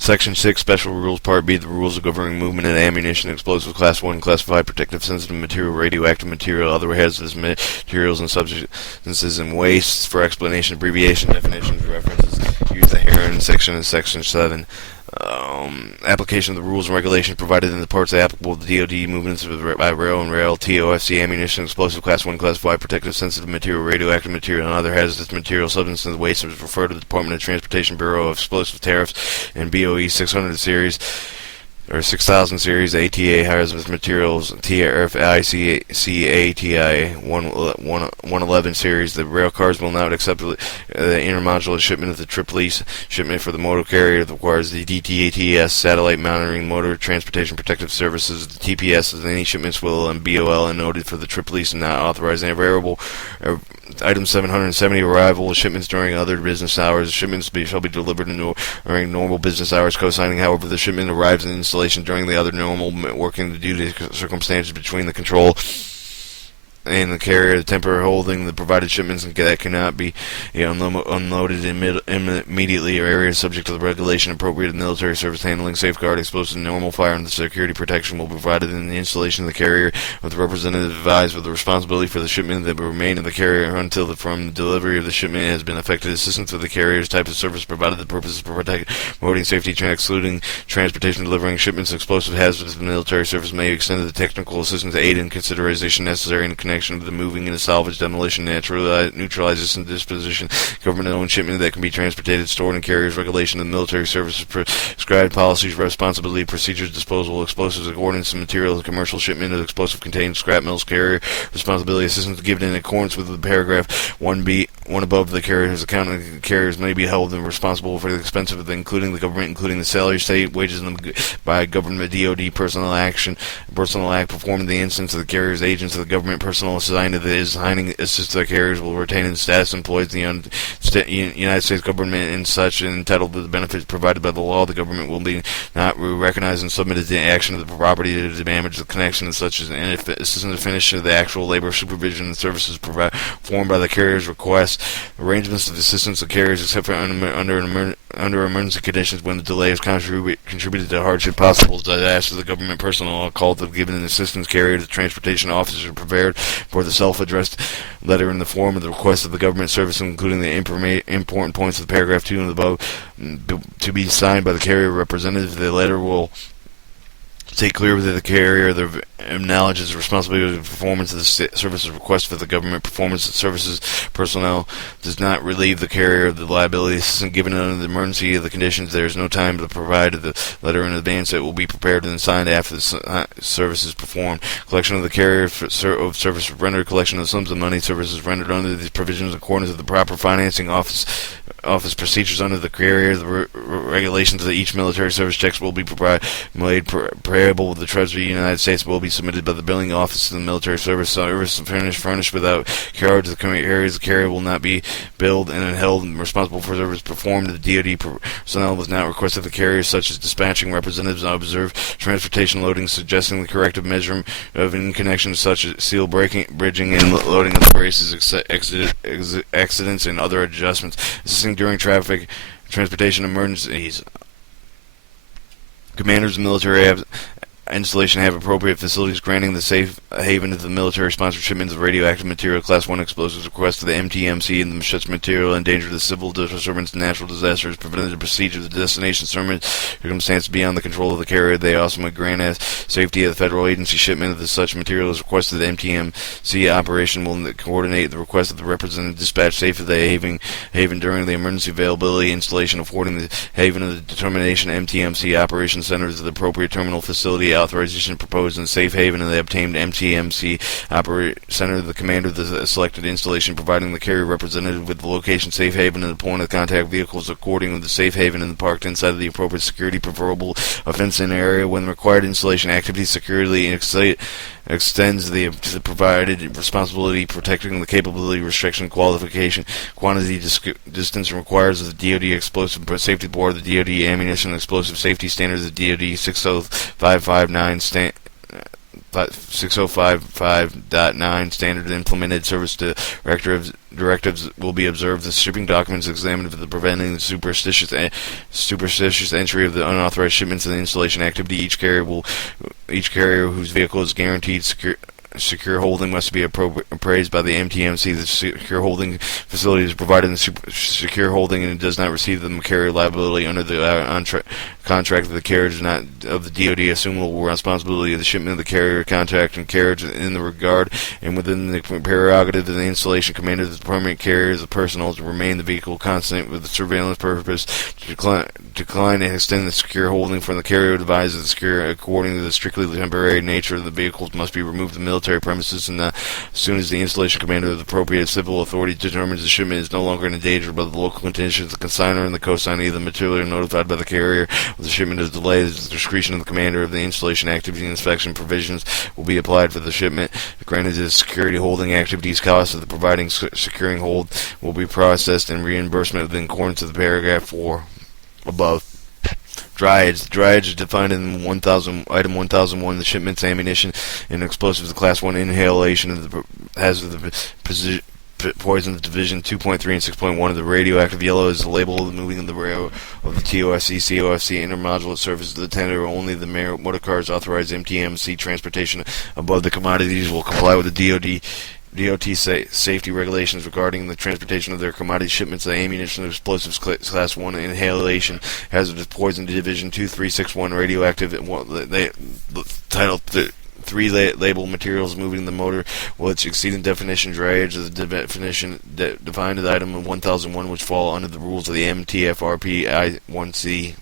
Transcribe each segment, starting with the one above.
Section 6, Special Rules, Part B, the rules governing movement and ammunition, explosive, Class 1, classified, protective, sensitive material, radioactive material, other hazardous materials and substances and wastes. For explanation, abbreviation, definitions, references, use the herein section in Section 7. Application of the rules and regulations provided in the parts applicable to DoD movements by rail and rail, TOFC, ammunition, explosive, Class 1, classified, protective, sensitive material, radioactive material, and other hazardous material, substances, and waste, is referred to the Department of Transportation Bureau of Explosive Tariffs and BOE 600 series or 6000 series, ATA hazardous materials, TRFICATI 111 series. The rail cars will not accept the intermodular shipment of the trip lease shipment for the motor carrier that requires the DTATS satellite monitoring motor transportation protective services. The TPS of any shipments will BOL and noted for the trip lease and not authorized any variable. Item 770, arrival shipments during other business hours. Shipments shall be delivered during normal business hours, co-signing, however, the shipment arrives in installation during the other normal working duty circumstances between the control and the carrier, the temporary holding the provided shipments that cannot be unloaded immediately or areas subject to the regulation appropriate military service handling, safeguard, explosive, normal fire, and the security protection will be provided in the installation of the carrier, with the representative advised with the responsibility for the shipment that will remain in the carrier until from the delivery of the shipment has been effected. Assistance with the carrier's type of service provided the purposes of promoting safety, excluding transportation, delivering shipments, explosive hazards. The military service may extend the technical assistance aid and consideration necessary in connection with the moving and salvage, demolition, neutralization, disposition, government-owned shipment that can be transported, stored, and carriers. Regulation of the military services, prescribed policies, responsibility, procedures, disposal of explosives, ordnance, and materials, commercial shipment of explosive contained scrap metals, carrier responsibility, assistance given in accordance with the paragraph 1B, one above. The carrier's account. The carriers may be held responsible for the expense of including the government, including the salary, state wages, and by government, DoD, personal act performed in the instance of the carrier's agents of the government, personal assigned to the assigning assist the carriers will retain in status employees in the United States government and such and entitled to the benefits provided by the law. The government will be not recognized and submitted to the action of the property to damage the connection and such as and if assistance finish of the actual labor supervision and services performed by the carrier's request. Arrangements of assistance of carriers except for under emergency conditions when the delay has contributed to hardship possible disaster. The government personnel called to give an assistance carrier. The transportation officer prepared for the self-addressed letter in the form of the request of the government service, including the important points of paragraph 2 and above, to be signed by the carrier representative. The letter will state clearly that the carrier acknowledges the responsibility of the performance of the services request for the government performance of services personnel does not relieve the carrier of the liability. Assistance given under the emergency of the conditions. There is no time to provide the letter in advance. It will be prepared and signed after the service is performed. Collection of the carrier of service rendered. Collection of sums of money services rendered under these provisions in accordance with the proper financing office procedures under the carrier. The regulations of each military service checks will be made payable with the Treasury of the United States will be submitted by the billing office to the military service furnished without charge to the carriers. The carrier will not be billed and held responsible for service performed. The DoD personnel was not requested the carriers such as dispatching representatives observe transportation loading, suggesting the corrective measure of in connection such as seal bridging and loading of the braces, accidents and other adjustments, assisting during transportation emergencies. Commanders of military installation have appropriate facilities granting the safe haven to the military sponsored shipments of radioactive material, Class 1 explosives, request to the MTMC and such material endanger the civil disturbance, natural disasters, preventative procedure, the destination circumstance beyond the control of the carrier. They also may grant as safety of the federal agency shipment of such material is requested. The MTMC operation will coordinate the request of the representative dispatch safe of the haven during the emergency availability installation, affording the haven of the determination MTMC operation centers of the appropriate terminal facility authorization proposed in safe haven and the obtained MTMC center. The commander of the selected installation providing the carrier representative with the location, safe haven, and the point of contact vehicles according with the safe haven and parked inside of the appropriate security preferable offense in area. When required installation activity securely extends to the provided responsibility protecting the capability restriction qualification quantity distance and requires the DoD explosive safety board, the DoD ammunition explosive safety standards, the DoD 60559 6055.9 standard implemented service directive directives will be observed. The shipping documents examined for the preventing the superstitious entry of the unauthorized shipments and the installation activity. Each carrier whose vehicle is guaranteed secure holding must be appraised by the MTMC. The secure holding facility is provided in secure holding and it does not receive the carrier liability under the contract of the carriage, not of the DoD. Assumable responsibility of the shipment of the carrier, contract, and carriage in the regard and within the prerogative of the installation commander of the permanent carrier is the personnel to remain the vehicle constant with the surveillance purpose to decline and extend the secure holding from the carrier advises the secure according to the strictly temporary nature of the vehicles must be removed from military premises, and as soon as the installation commander of the appropriate civil authority determines the shipment is no longer in danger by the local conditions, the consignor and the consignee of the material are notified by the carrier of the shipment is delayed. The discretion of the commander of the installation activity and inspection provisions will be applied for the shipment. Granted, the security holding activities costs of the providing securing hold will be processed and reimbursement in accordance with paragraph 4 above. Dryage. Dryage is defined in item 1001. The shipments, ammunition, and explosives of Class 1 inhalation of the hazardous poisons division 2.3 and 6.1 of the radioactive yellow is the label of moving the rail of the TOFC COFC intermodulate surface to the tender. Only the motor cars authorized MTMC transportation above the commodities will comply with the DOT safety regulations regarding the transportation of their commodity shipments of ammunition, explosives, Class 1 inhalation, hazardous poison division 2361 radioactive, title 3 label materials moving the motor which exceeding definition dryage of the definition defined in item 1001 which fall under the rules of the MTFRP I1C.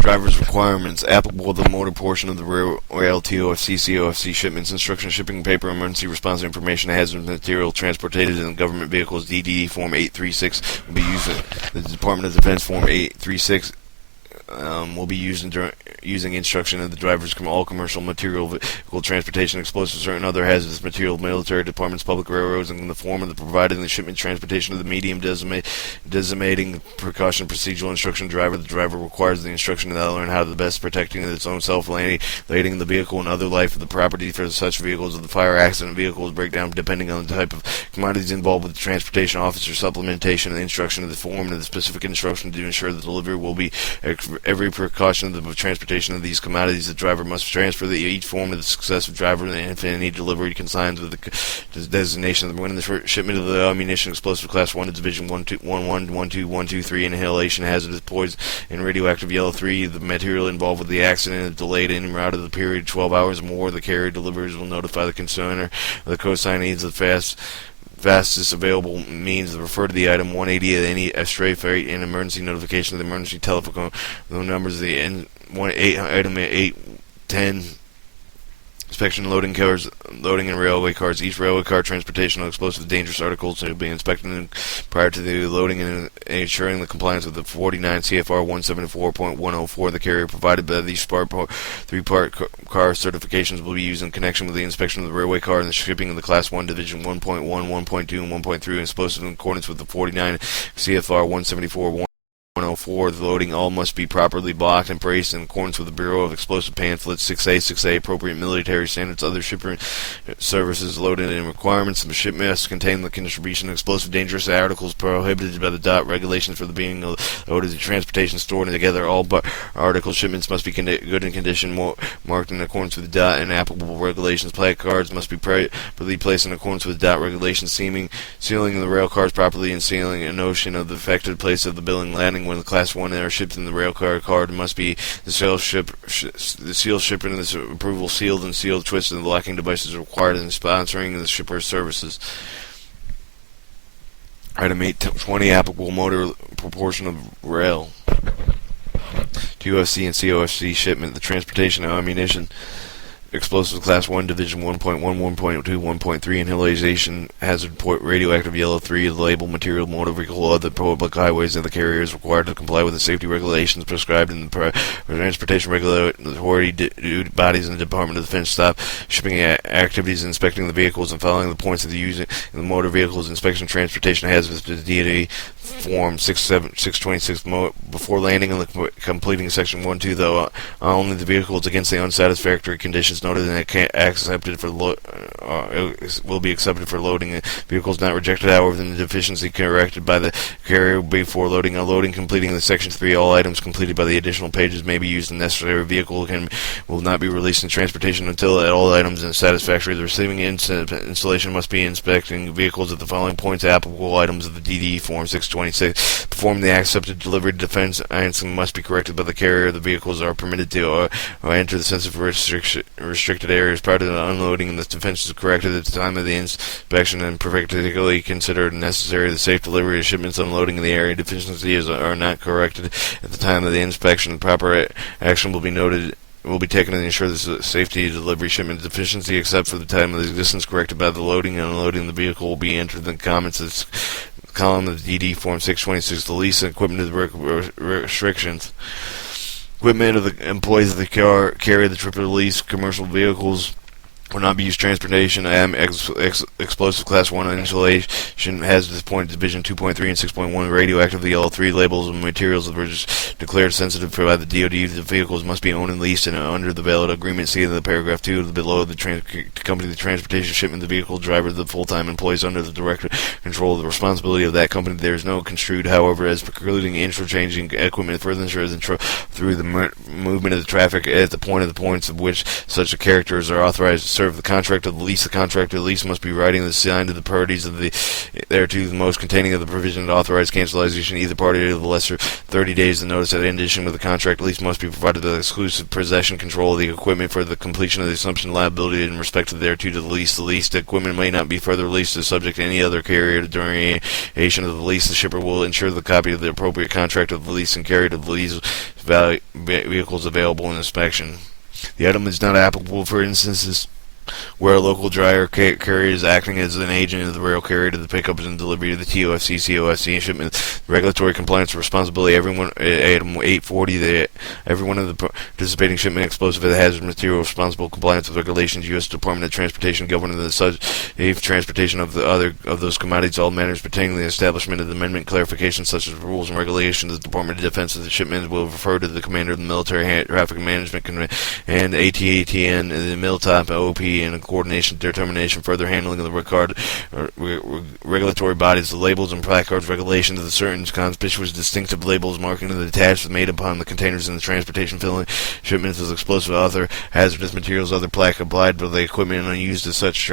Driver's requirements applicable to the motor portion of the rail TOFC COFC shipments. Instruction shipping paper emergency response information hazardous material transported in government vehicles. DDE Form 836 will be used. The Department of Defense Form 836 will be used using instruction of the drivers from all commercial material vehicle transportation, explosives, or other hazardous material, military departments, public railroads, in the form of the provided in the shipment transportation of the medium designating precaution procedural instruction driver. The driver requires the instruction to learn how to the best protecting its own self, landing the vehicle and other life of the property for such vehicles of the fire accident vehicles breakdown depending on the type of commodities involved with the transportation officer supplementation and the instruction of the form and the specific instruction to ensure the delivery will be every precaution of the transportation of these commodities. The driver must transfer each form to the successive driver and if any delivery consigns with the designation of when the shipment of the ammunition explosive Class 1 to Division 123 inhalation hazardous poison and radioactive yellow 3 the material involved with the accident is delayed en route of the period 12 hours or more. The carrier deliveries will notify the consigner the consignees of the fastest available means to refer to the item 180 at any stray freight and emergency notification of the emergency telephone numbers. The item 810 inspection loading in railway cars. Each railway car transportation of explosive dangerous articles will be inspected prior to the loading and ensuring the compliance with the 49 CFR 174.104. The carrier provided by these three-part car certifications will be used in connection with the inspection of the railway car and the shipping of the Class 1 Division 1.1, 1.2, and 1.3 explosives in accordance with the 49 CFR 174.104. The loading all must be properly blocked and braced in accordance with the Bureau of Explosive Pamphlets 6A appropriate military standards. Other shipment services loaded in requirements. The shipment must contain the distribution of explosive dangerous articles prohibited by the DOT regulations for the being loaded to transportation stored together. All article shipments must be good in condition marked in accordance with the DOT and applicable regulations. Placards must be properly placed in accordance with DOT regulations. Sealing the rail cars properly and sealing a notion of the affected place of the billing landing when the Class 1 are shipped in the rail car card must be the seal shipper and this approval sealed and sealed twisted and the locking devices required in sponsoring the shipper's services. Item 820 applicable motor proportion of rail TOFC and COFC shipment. The transportation of ammunition explosive class 1, division 1.1, 1.2, 1.3, inhalation hazard radioactive yellow 3, the label material motor vehicle of the public highways and the carrier is required to comply with the safety regulations prescribed in the transportation regulatory bodies in the Department of Defense. Stop shipping activities, inspecting the vehicles and following the points of the use in the motor vehicles inspection transportation hazards to the DOD Form 626 before landing and completing Section 1-2, though only the vehicles against the unsatisfactory conditions noted and accepted for will be accepted for loading. Vehicles not rejected, however, the deficiency corrected by the carrier before loading. Unloading, completing the Section 3, all items completed by the additional pages may be used in necessary. Vehicle will not be released in transportation until all items are satisfactory. The receiving installation must be inspecting vehicles at the following points. Applicable items of the DD Form 626 perform the accepted delivery defense item must be corrected by the carrier. The vehicles are permitted to enter the sensitive restricted areas prior to the unloading, and the defense is corrected at the time of the inspection and particularly considered necessary. The safe delivery of shipments unloading in the area deficiencies are not corrected at the time of the inspection. The proper action will be taken to ensure the safety of delivery shipment deficiency, except for the time of the existence corrected by the loading and unloading. The vehicle will be entered in the comments of the column of the DD Form 626, the lease and equipment of the restrictions. Equipment of the employees of the carrier, the triple lease commercial vehicles will not be used transportation. Explosive class 1 insulation hazardous point division 2.3 and 6.1 radioactive the yellow 3 labels of materials that were declared sensitive by the DOD. The vehicles must be owned and leased and under the valid agreement. See the paragraph 2 below. The company, the transportation shipment, the vehicle driver, the full-time employees under the direct control of the responsibility of that company. There is no construed, however, as precluding interchanging equipment further ensures through the movement of the traffic at the points of which such a characters are authorized to serve the contract of the lease. The contract of the lease must be writing the signed to the parties of the thereto, the most containing of the provision to authorize cancellation either party of the lesser 30 days. The notice that in addition with the contract lease must be provided the exclusive possession control of the equipment for the completion of the assumption liability in respect to thereto to the lease. The leased equipment may not be further leased as subject to any other carrier during duration of the lease. The shipper will ensure the copy of the appropriate contract of the lease and carry to the lease vehicles available in inspection. The item is not applicable for instances where a local dryer carrier is acting as an agent of the rail carrier to the pickup and delivery of the TOFC, COFC shipment. Regulatory compliance responsibility. Item 840. Every one of the participating shipment explosive hazard material responsible compliance with regulations. U.S. Department of Transportation governing the safe transportation of those commodities. All matters pertaining to the establishment of the amendment clarifications such as rules and regulations of the Department of Defense of the shipment will refer to the commander of the Military Traffic Management and ATATN, the Miltop OP, and coordination determination further handling of the regulatory bodies. The labels and placards regulations of the certain conspicuous distinctive labels marking the attached made upon the containers in the transportation filling shipments as explosive other hazardous materials other plaque applied by the equipment and used as such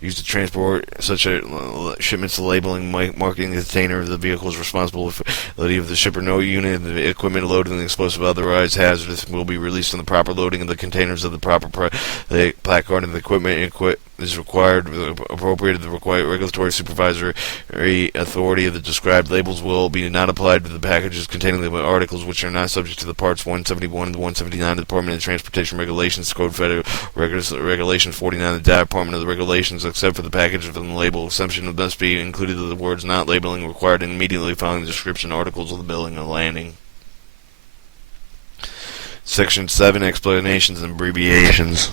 used to transport such shipments. The labeling marking the container of the vehicle is responsible for the of the shipper. No unit of the equipment loaded in the explosive otherwise hazardous will be released on the proper loading of the containers of the proper the placard and the equipment is required appropriated the required regulatory supervisory authority of the described labels will be not applied to the packages containing the articles which are not subject to the parts 171 and 179 of the Department of Transportation Regulations Code Federal Regulation 49 of the Department of the Regulations except for the package of the label. Exemption must be included the words not labeling required and immediately following the description articles of the building and landing. Section 7 Explanations and Abbreviations.